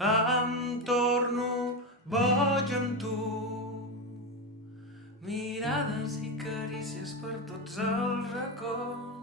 Em torno boig amb tu. Mirades i carícies per tots els racons.